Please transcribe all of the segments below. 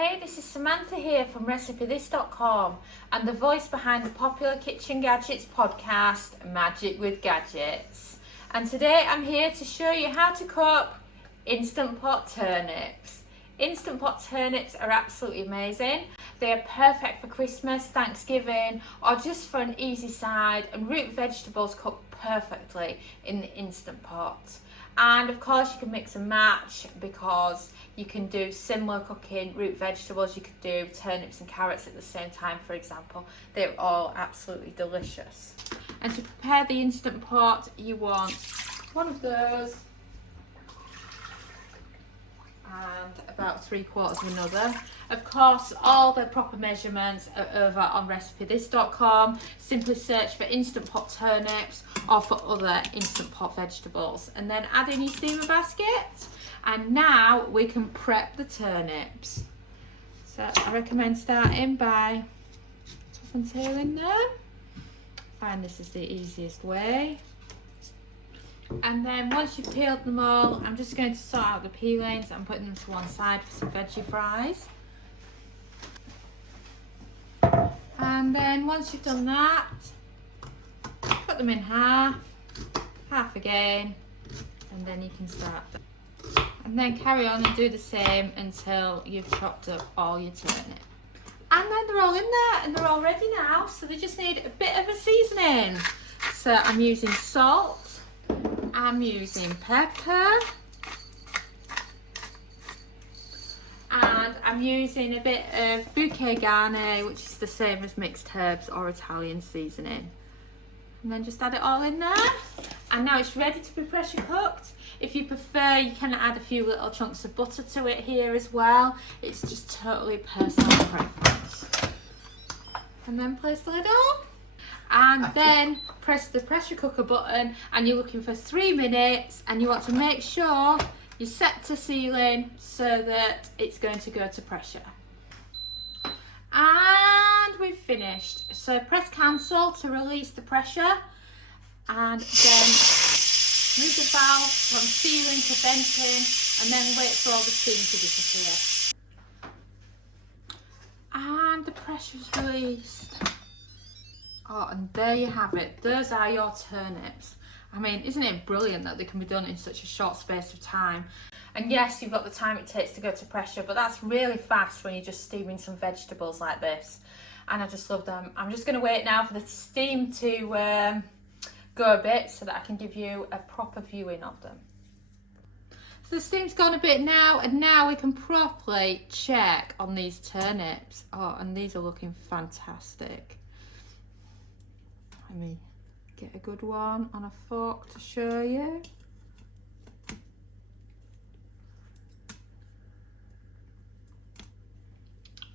Hey, this is Samantha here from RecipeThis.com and the voice behind the popular Kitchen Gadgets podcast, Magic with Gadgets. And today I'm here to show you how to cook Instant Pot Turnips. Instant Pot Turnips are absolutely amazing. They are perfect for Christmas, Thanksgiving, or just for an easy side, and root vegetables cook perfectly in the Instant Pot. And of course you can mix and match because you can do similar cooking root vegetables. You could do turnips and carrots at the same time, for example. They're all absolutely delicious. And to prepare the Instant Pot, you want one of those and about 3/4 of another. Of course, all the proper measurements are over on RecipeThis.com. Simply search for Instant Pot Turnips or for other Instant Pot vegetables, and then add in your steamer basket. And now we can prep the turnips. So I recommend starting by top and tailing them. I find this is the easiest way. And then once you've peeled them all, I'm just going to sort out the peelings and putting them to one side for some veggie fries. And then once you've done that, cut them in half, half again, and then you can start. And then carry on and do the same until you've chopped up all your turnip. And then they're all in there and they're all ready now, so they just need a bit of a seasoning. So I'm using salt. I'm using pepper, and I'm using a bit of bouquet garni, which is the same as mixed herbs or Italian seasoning. And then just add it all in there. And now it's ready to be pressure cooked. If you prefer, you can add a few little chunks of butter to it here as well. It's just totally personal preference. And then place the lid on. And then press the pressure cooker button, and you're looking for 3 minutes, and you want to make sure you set to sealing so that it's going to go to pressure. And we've finished. So press cancel to release the pressure, and then move the valve from sealing to venting, and then wait for all the steam to disappear. And the pressure's released. Oh, and there you have it. Those are your turnips. I mean, isn't it brilliant that they can be done in such a short space of time? And yes, you've got the time it takes to go to pressure, but that's really fast when you're just steaming some vegetables like this. And I just love them. I'm just going to wait now for the steam to go a bit so that I can give you a proper viewing of them. So the steam's gone a bit now, and now we can properly check on these turnips. Oh, and these are looking fantastic. Let me get a good one on a fork to show you.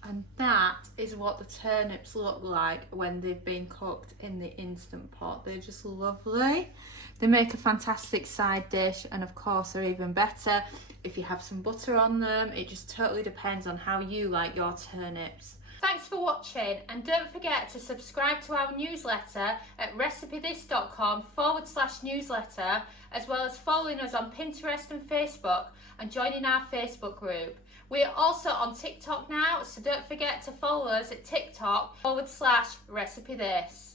And that is what the turnips look like when they've been cooked in the Instant Pot. They're just lovely. They make a fantastic side dish, and of course they're even better if you have some butter on them. It just totally depends on how you like your turnips. Thanks for watching, and don't forget to subscribe to our newsletter at RecipeThis.com/newsletter, as well as following us on Pinterest and Facebook and joining our Facebook group. We are also on TikTok now, so don't forget to follow us at TikTok /RecipeThis.